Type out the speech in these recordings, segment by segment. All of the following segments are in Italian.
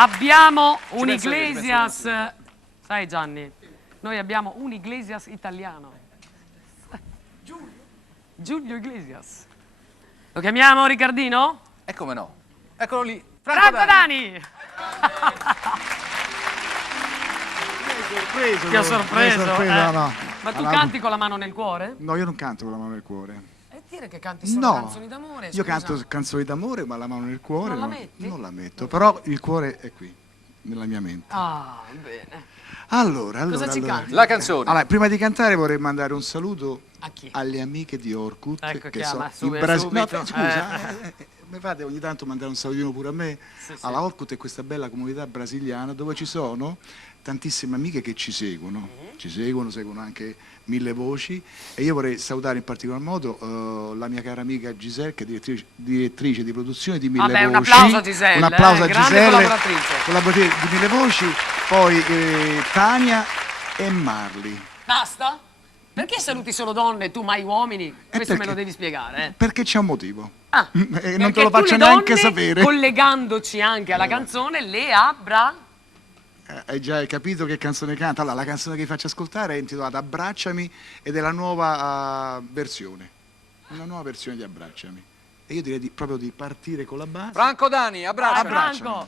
Abbiamo un Iglesias, sai Gianni, noi abbiamo un Iglesias italiano. Giulio Iglesias. Lo chiamiamo Riccardino? E come no? Eccolo lì. Franco Dani! Ti ha sorpreso? No. Ma tu canti con la mano nel cuore? No, io non canto con la mano nel cuore. E dire che canti solo canzoni d'amore? Io canto canzoni d'amore, ma la mano nel cuore non la metti? Non la metto, però il cuore è qui, nella mia mente. Ah, bene. Allora. Cosa ci canti? La canzone. Allora, prima di cantare vorrei mandare un saluto a chi? alle amiche di Orkut, Ecco, che sono subito, in Brasile. subito. No, scusa, mi fate ogni tanto mandare un salutino pure a me? Sì. Alla Orkut è questa bella comunità brasiliana dove ci sono tantissime amiche che ci seguono, seguono anche Mille Voci, e io vorrei salutare in particolar modo la mia cara amica Giselle, che è direttrice di produzione di Mille Voci. Un applauso a Giselle, un applauso a grande Giselle, collaboratrice di Mille Voci, poi Tania e Marli. Basta? Perché saluti solo donne e tu mai uomini? Questo me lo devi spiegare. Perché c'è un motivo. E non te lo faccio neanche sapere. Collegandoci anche alla canzone, le abbra... Hai già capito che canzone canta? Allora, la canzone che vi faccio ascoltare è intitolata Abbracciami ed è la nuova versione. Una nuova versione di Abbracciami. E io direi proprio di partire con la base. Franco Dani, abbracciami. Franco.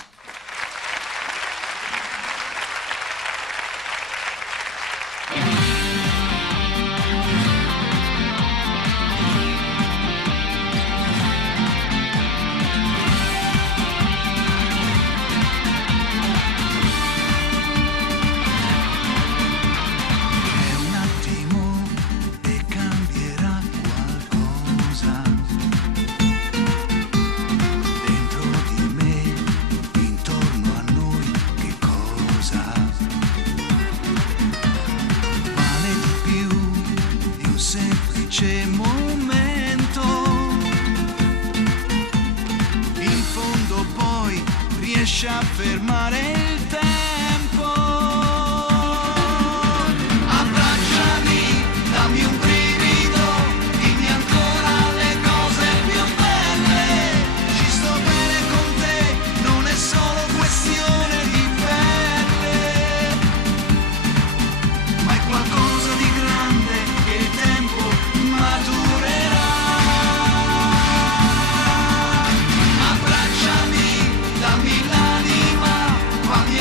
Momento, in fondo poi riesce a fermare il tempo. Abbracciami, dammi un brivido, dimmi ancora le cose più belle. Ci sto bene con te, non è solo questione di pelle, ma è qualcosa di grande che il tempo maturerà. Abbracciami, dammi l'anima, fammi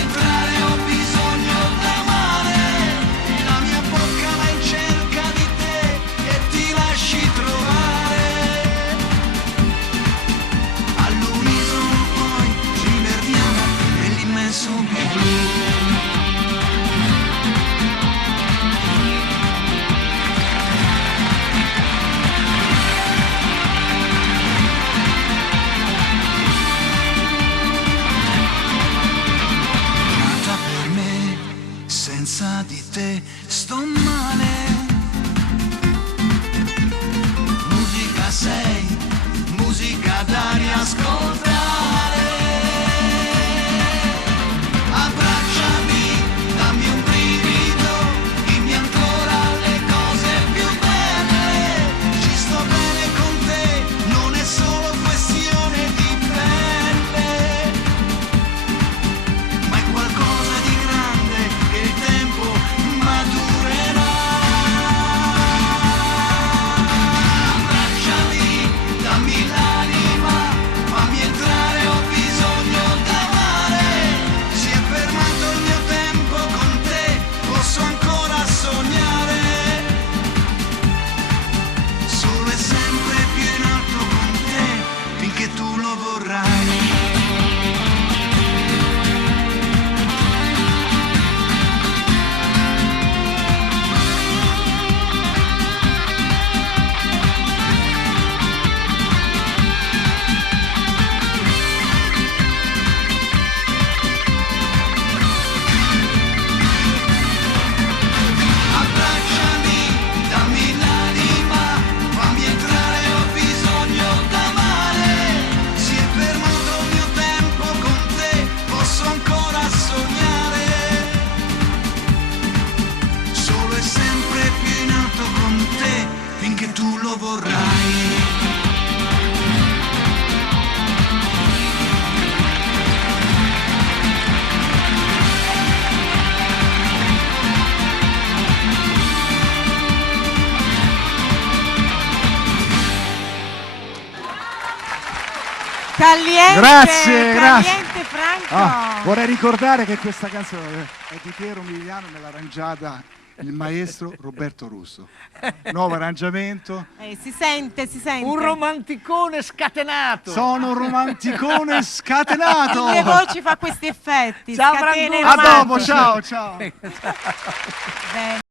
Grazie, grazie. Caliente Franco. Vorrei ricordare che questa canzone è di Piero Migliano, me l'ha arrangiata il maestro Roberto Russo. Nuovo arrangiamento. Si sente. Un romanticone scatenato. Sono un romanticone scatenato. Le voci fa questi effetti. Ciao, scatene Franco. A romantiche. dopo, ciao, ciao. Bene.